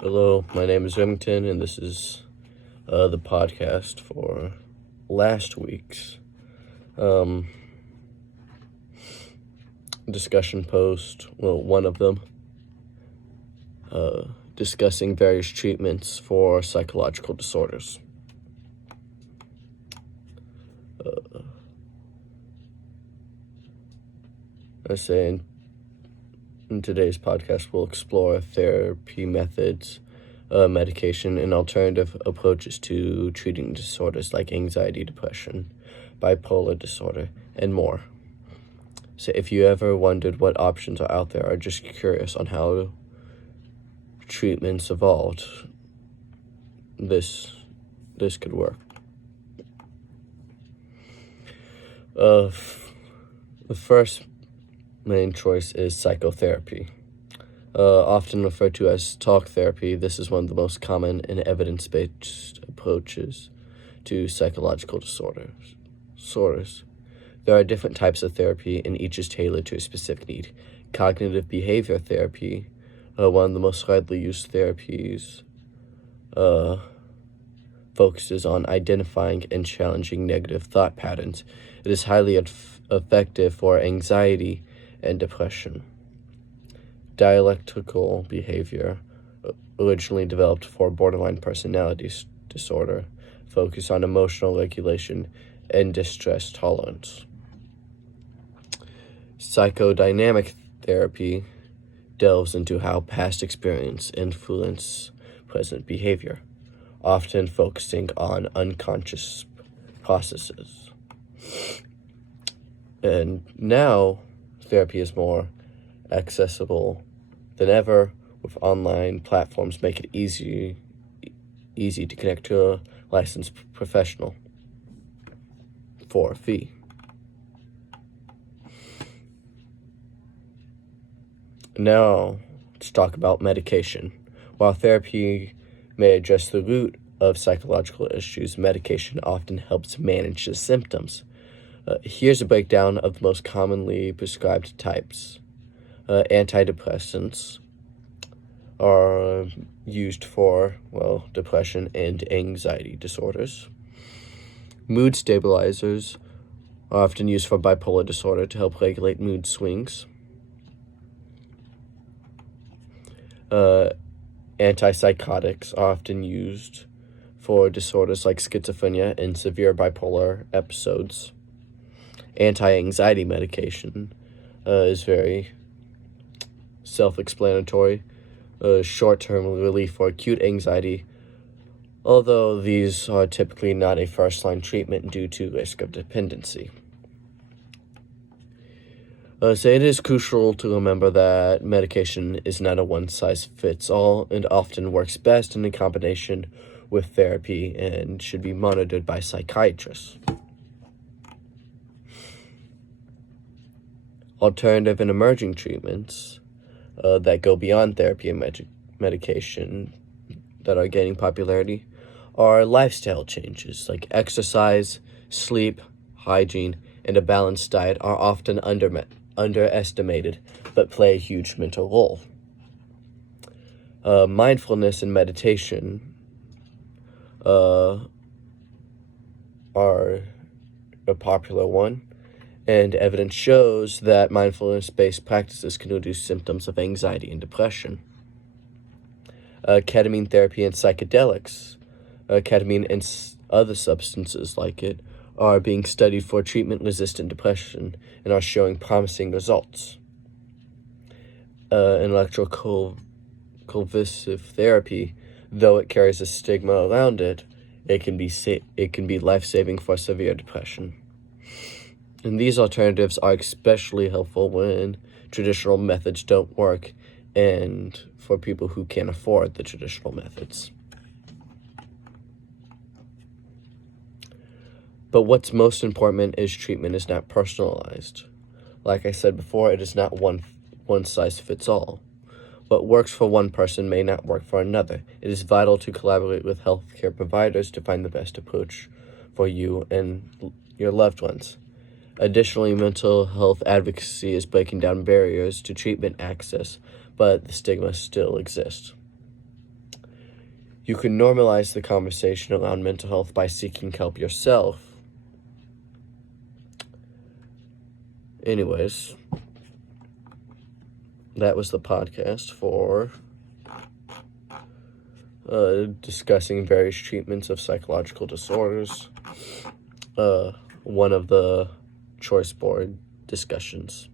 Hello, my name is Remington, and this is the podcast for last week's discussion post. Well, one of them, discussing various treatments for psychological disorders. In today's podcast, we'll explore therapy methods, medication, and alternative approaches to treating disorders like anxiety, depression, bipolar disorder, and more. So if you ever wondered what options are out there or just curious on how treatments evolved, this could work. The first main choice is psychotherapy. Often referred to as talk therapy, this is one of the most common and evidence-based approaches to psychological disorders. There are different types of therapy, and each is tailored to a specific need. Cognitive behavior therapy, one of the most widely used therapies, focuses on identifying and challenging negative thought patterns. It is highly effective for anxiety and depression. Dialectical behavior, originally developed for borderline personality disorder, focus on emotional regulation and distress tolerance. Psychodynamic therapy delves into how past experience influence present behavior, often focusing on unconscious processes. And now, therapy is more accessible than ever, with online platforms make it easy to connect to a licensed professional for a fee. Now, let's talk about medication. While therapy may address the root of psychological issues, medication often helps manage the symptoms. Here's a breakdown of the most commonly prescribed types. Antidepressants are used for, depression and anxiety disorders. Mood stabilizers are often used for bipolar disorder to help regulate mood swings. Antipsychotics are often used for disorders like schizophrenia and severe bipolar episodes. Anti-anxiety medication is very self-explanatory. Short-term relief for acute anxiety, although these are typically not a first-line treatment due to risk of dependency. So it is crucial to remember that medication is not a one-size-fits-all and often works best in combination with therapy and should be monitored by psychiatrists. Alternative and emerging treatments that go beyond therapy and medication that are gaining popularity are lifestyle changes like exercise, sleep, hygiene, and a balanced diet are often underestimated but play a huge mental role. Mindfulness and meditation are a popular one, and evidence shows that mindfulness-based practices can reduce symptoms of anxiety and depression. Ketamine therapy and psychedelics, ketamine and other substances like it, are being studied for treatment-resistant depression and are showing promising results. Electroconvulsive therapy, though it carries a stigma around it, it can be life-saving for severe depression. And these alternatives are especially helpful when traditional methods don't work and for people who can't afford the traditional methods. But what's most important is treatment is not personalized. Like I said before, it is not one size fits all. What works for one person may not work for another. It is vital to collaborate with healthcare providers to find the best approach for you and your loved ones. Additionally, mental health advocacy is breaking down barriers to treatment access, but the stigma still exists. You can normalize the conversation around mental health by seeking help yourself. Anyways, that was the podcast for discussing various treatments of psychological disorders. One of the choice board discussions.